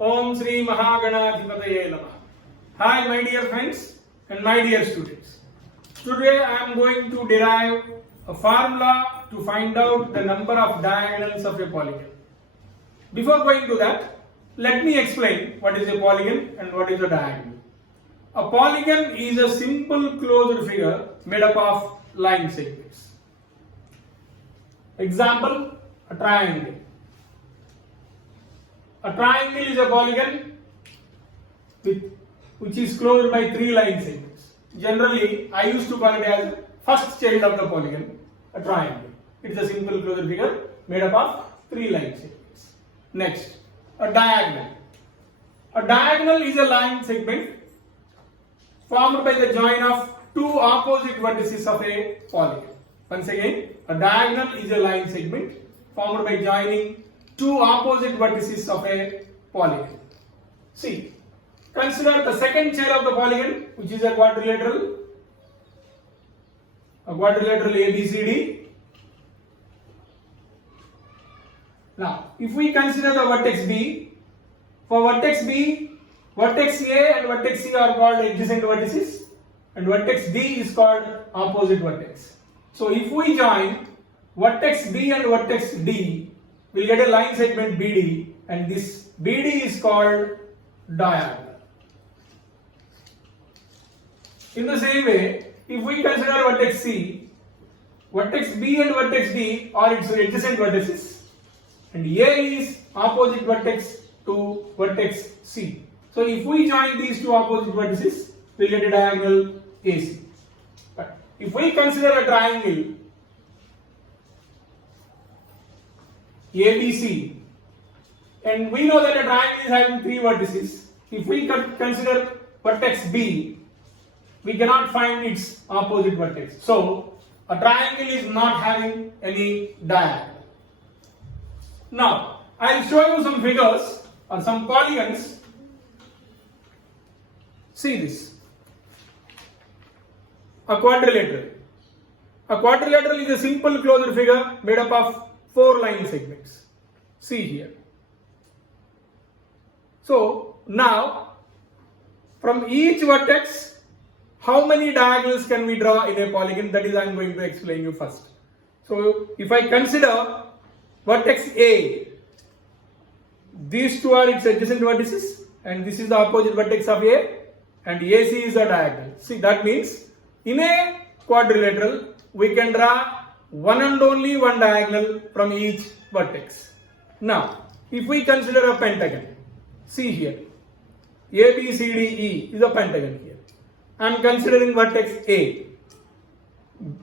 Om Sri Mahaganadhipataye Namaha. Hi my dear friends and my dear students. Today I am going to derive a formula to find out the number of diagonals of a polygon. Before going to that, let me explain what is a polygon and what is a diagonal. A polygon is a simple closed figure made up of line segments. Example, a triangle. A triangle is a polygon which is closed by three line segments. Generally, I used to call it as first child of the polygon, a triangle. It is a simple closed figure made up of three line segments. Next, a diagonal. A diagonal is a line segment formed by the join of two opposite vertices of a polygon. Once again, a diagonal is a line segment formed by joining two opposite vertices of a polygon. See, consider the second child of the polygon, which is a quadrilateral ABCD. Now, if we consider the vertex B, for vertex B, vertex A and vertex C are called adjacent vertices, and vertex D is called opposite vertex. So, if we join vertex B and vertex D, we will get a line segment BD, and this BD is called diagonal. In the same way, if we consider vertex C, vertex B and vertex D are its adjacent vertices, and A is opposite vertex to vertex C. So, if we join these two opposite vertices, we will get a diagonal AC. But if we consider a triangle ABC, and we know that a triangle is having three vertices, if we consider vertex B, we cannot find its opposite vertex. So, a triangle is not having any diagonal. Now, I will show you some figures or some polygons. See this. A quadrilateral. A quadrilateral is a simple closed figure made up of four line segments. See here. So, now from each vertex, how many diagonals can we draw in a polygon? That is, I am going to explain you first. So, if I consider vertex A, these two are its adjacent vertices, and this is the opposite vertex of A, and AC is a diagonal. See, that means in a quadrilateral, we can draw one and only one diagonal from each vertex. Now, if we consider a pentagon, see here, ABCDE is a pentagon here. I am considering vertex A.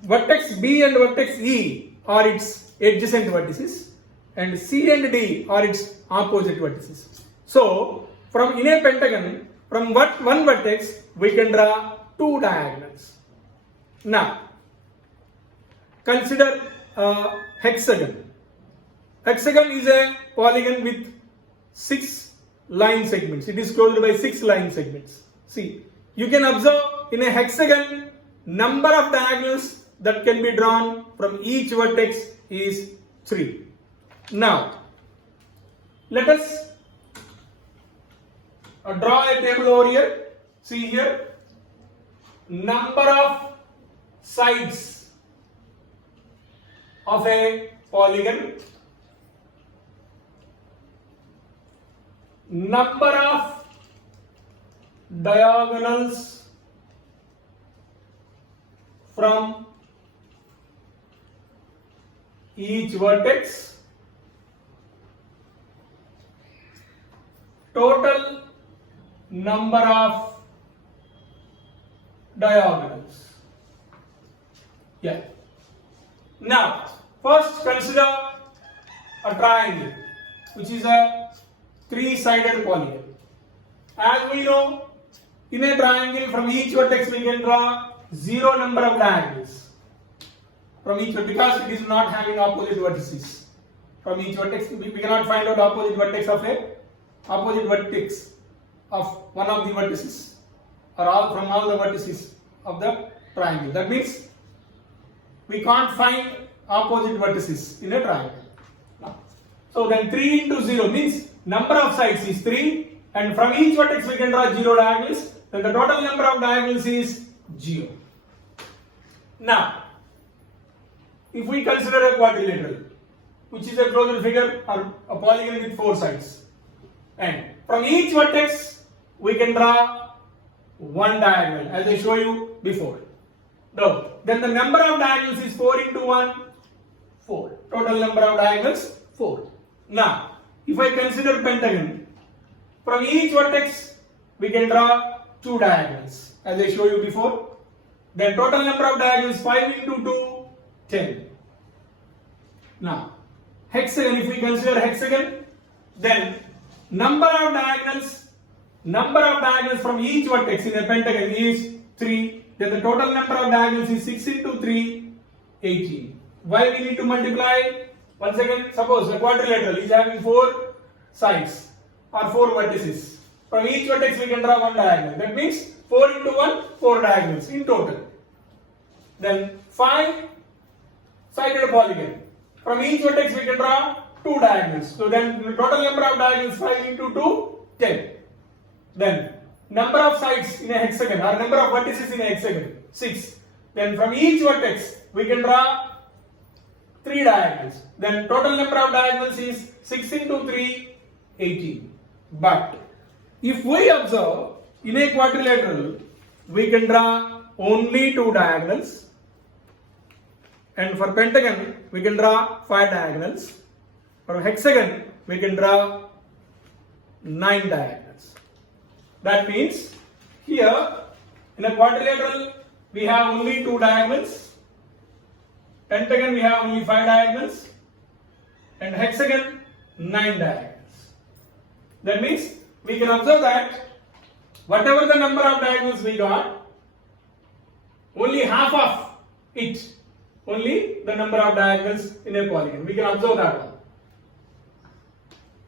Vertex B and vertex E are its adjacent vertices, and C and D are its opposite vertices. So, in a pentagon, from one vertex, we can draw two diagonals. Now, consider a hexagon. Hexagon is a polygon with 6 line segments. It is closed by 6 line segments. See, you can observe in a hexagon, number of diagonals that can be drawn from each vertex is 3. Now, let us draw a table over here. See here, number of sides of a polygon, number of diagonals from each vertex, total number of diagonals. Yeah. Now, first consider a triangle, which is a three-sided polygon. As we know, in a triangle, from each vertex we can draw 0 number of diagonals from each vertex, because it is not having opposite vertices. From each vertex, we cannot find out opposite vertex of one of the vertices, or from all the vertices of the triangle. That means we can't find opposite vertices in a triangle. So then 3 into 0 means number of sides is 3 and from each vertex we can draw 0 diagonals, then the total number of diagonals is 0. Now, if we consider a quadrilateral, which is a closure figure or a polygon with 4 sides, and from each vertex we can draw 1 diagonal as I show you before. Now, then the number of diagonals is 4 into 1, 4. Total number of diagonals 4. Now, if I consider pentagon, from each vertex we can draw 2 diagonals as I show you before. Then total number of diagonals 5 into 2, 10. Now, hexagon, if we consider hexagon, then number of diagonals from each vertex in a pentagon is 3. Then the total number of diagonals is 6 into 3, 18. Why we need to multiply? Once again, suppose a quadrilateral is having 4 sides or 4 vertices. From each vertex we can draw 1 diagonal. That means 4 into 1, 4 diagonals in total. Then 5-sided polygon. From each vertex we can draw 2 diagonals. So then the total number of diagonals 5 into 2, 10. Then number of sides in a hexagon or number of vertices in a hexagon, 6. Then from each vertex we can draw 3 diagonals. Then total number of diagonals is 6 into 3, 18. But if we observe in a quadrilateral, we can draw only 2 diagonals. And for pentagon, we can draw 5 diagonals. For hexagon, we can draw 9 diagonals. That means here in a quadrilateral, we have only 2 diagonals. Pentagon, we have only 5 diagonals. And hexagon, 9 diagonals. That means we can observe that whatever the number of diagonals we got, only half of it, only the number of diagonals in a polygon. We can observe that one.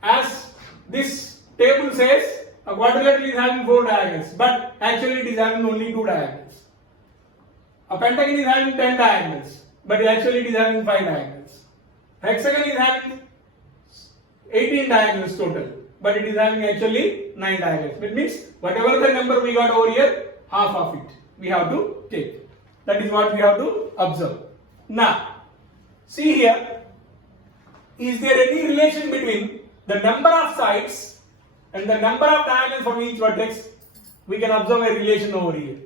As this table says, a quadrilateral is having 4 diagonals, but actually it is having only 2 diagonals. A pentagon is having 10 diagonals, but actually it is having 5 diagonals. Hexagon is having 18 diagonals total, but it is having actually 9 diagonals. It means whatever the number we got over here, half of it we have to take. That is what we have to observe. Now, see here, is there any relation between the number of sides and the number of diagonals from each vertex? We can observe a relation over here.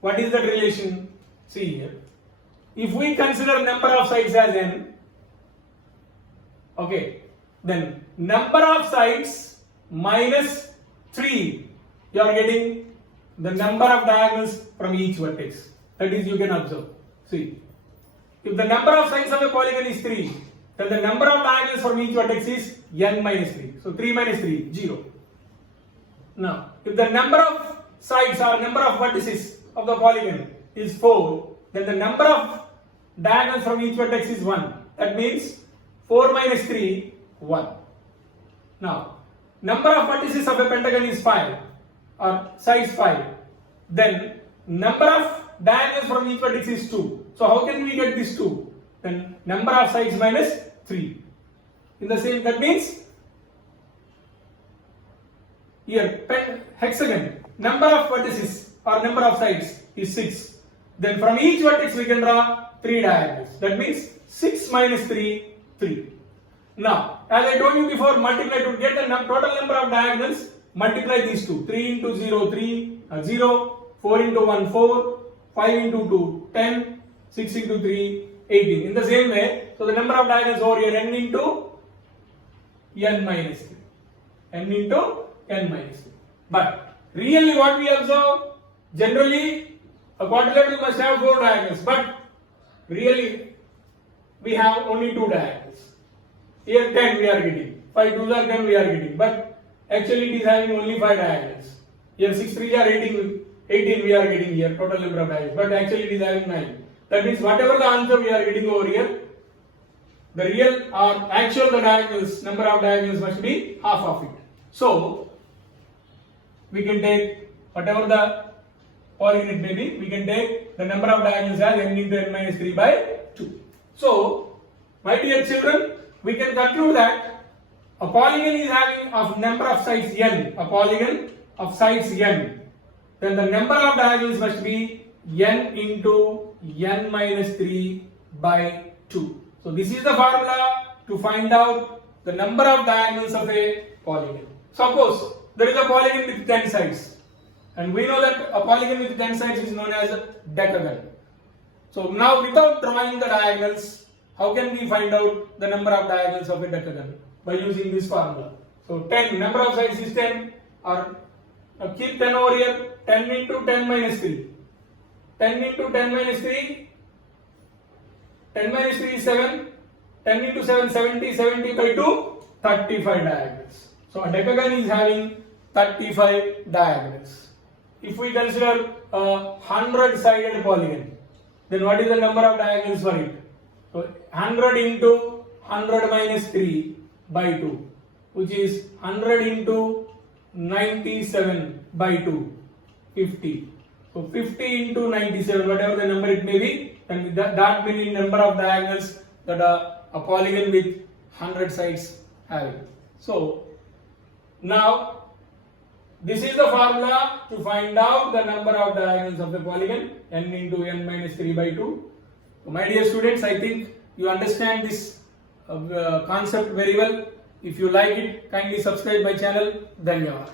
What is that relation? See here. If we consider number of sides as n, okay, then number of sides minus 3, you are getting the number of diagonals from each vertex. That is, you can observe. See, if the number of sides of a polygon is 3, then the number of diagonals from each vertex is n minus 3. So 3 minus 3, 0. Now, if the number of sides or number of vertices of the polygon is 4, then the number of diagonals from each vertex is 1. That means 4 minus 3, 1. Now, number of vertices of a pentagon is 5 or size 5. Then number of diagonals from each vertex is 2. So how can we get this 2? Then number of sides minus 3. In the same, that means here hexagon, number of vertices or number of sides is 6. Then from each vertex we can draw 3 diagonals. That means 6 minus 3, 3. Now, as I told you before, multiply to get the total number of diagonals, multiply these two. 3 into 0, 3, 0, 4 into 1, 4, 5 into 2, 10, 6 into 3, 18. In the same way, so the number of diagonals over here, n into n minus 3. N into n minus 3. But really what we observe, generally a quadrilateral must have 4 diagonals, but really we have only 2 diagonals. Here 10 we are getting, 5 2s are 10 we are getting, but actually it is having only 5 diagonals. Here 6 3s are 18 we are getting here, total number of diagonals, but actually it is having 9. That means whatever the answer we are getting over here, the real or actual the diagonals, number of diagonals must be half of it. So we can take whatever the polygon it may be, we can take the number of diagonals as n into n minus 3 by 2. So, my dear children, we can conclude that a polygon is having a number of sides n, a polygon of sides n, then the number of diagonals must be n into n minus 3 by 2. So this is the formula to find out the number of diagonals of a polygon. Suppose there is a polygon with 10 sides, and we know that a polygon with 10 sides is known as a decagon. So now without drawing the diagonals, how can we find out the number of diagonals of a decagon? By using this formula. So 10, number of sides is 10, or keep 10 over here, 10 into 10 minus 3. 10 into 10 minus 3, 10 minus 3 is 7, 10 into 7, 70, 70 by 2, 35 diagonals. So a decagon is having 35 diagonals. If we consider a 100-sided polygon, then what is the number of diagonals for it? So 100 into 100 minus 3 by 2, which is 100 into 97 by 2, 50. So 50 into 97, whatever the number it may be, and that means number of diagonals that a polygon with 100 sides having. So now this is the formula to find out the number of diagonals of the polygon, n into n minus 3 by 2. So my dear students, I think you understand this concept very well. If you like it, kindly subscribe my channel. Dhanyavad.